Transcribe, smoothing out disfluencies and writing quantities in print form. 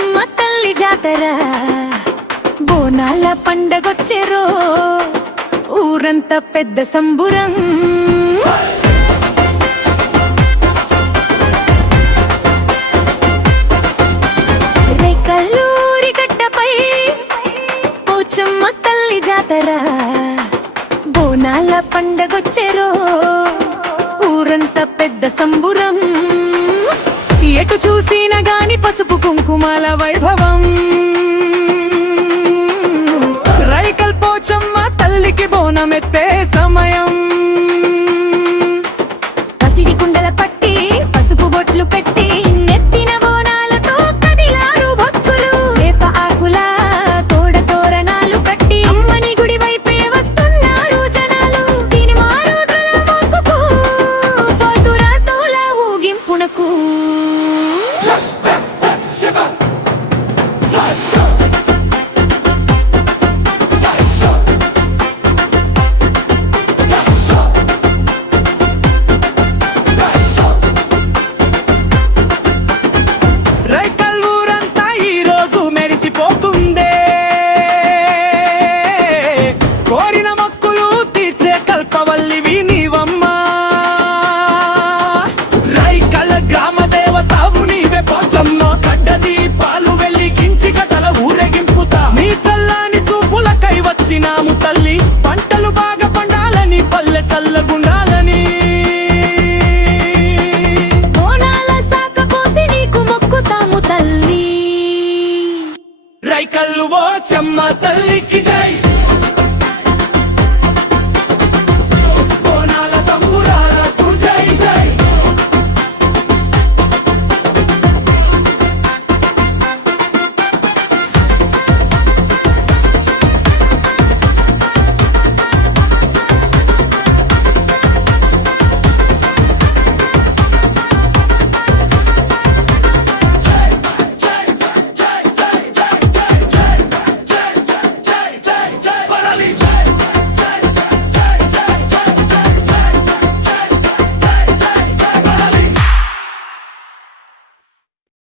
పోచమ్మ తల్లి జాతర బోనాల పండగొచ్చెరో ఊరంతా పెద్ద సంబురం. రేకల్లూరి గడ్డపై పోచమ్మ తల్లి జాతర బోనాల పండగొచ్చెరో ఊరంతా పెద్ద సంబురం. ఎటు చూసినా గాని పసుపు కుంకుమాల వైభవం. రైకల్ పోచమ్మ తల్లికి బోనమెత్తే సమయం. పసిడి కుండల పట్టి పసుపు బొట్లు పెట్టి నెత్తిన బోనాలతో కదిలారు భక్తులు. వేప ఆకుల తోడ తోరణాలు కట్టి అమ్మని గుడి వైపే వస్తున్నారు జనాలు. దీని మారుడుల మొక్కుకు పోతురా తోల ఊగింపునకు. రైకల్లూరంతా ఈరోజు మెరిసిపోతుందే. కోరిన మొక్కులు తీర్చే కల్పవల్లివి నీవమ్మా. రైకల గ్రామ దేవతావు నీవే పోచమ్మ. గడ్డ దీపాలు వెలిగించి గటల ఊరేగింపుతా. నీ చల్లని చూపులకై వచ్చినాము తల్లి. పంటలు బాగా పండాలని పల్లె చల్లగుండాలని. బోనాల సాకపోసి నీకు మొక్కుతాము తల్లి. రైకల్లు పోచమ్మ తల్లికి